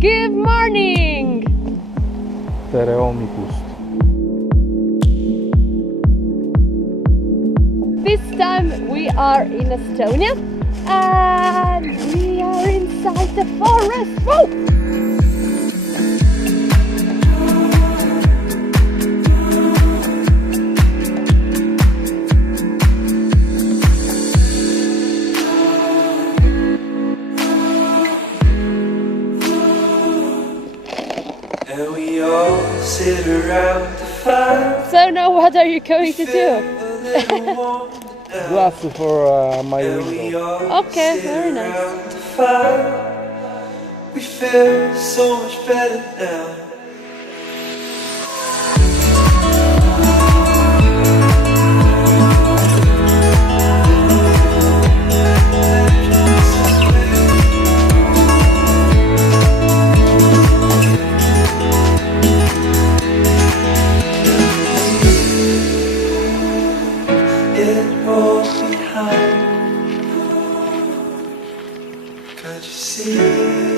Good morning! Stereo mi gust. This time we are in Estonia and we are inside the forest. Whoa! And we all sit around the fire. So now what are you going to do? Glass for my And we window. all Okay, sit very nice. around the fire. We feel so much better now. It rolls behind. Could you see?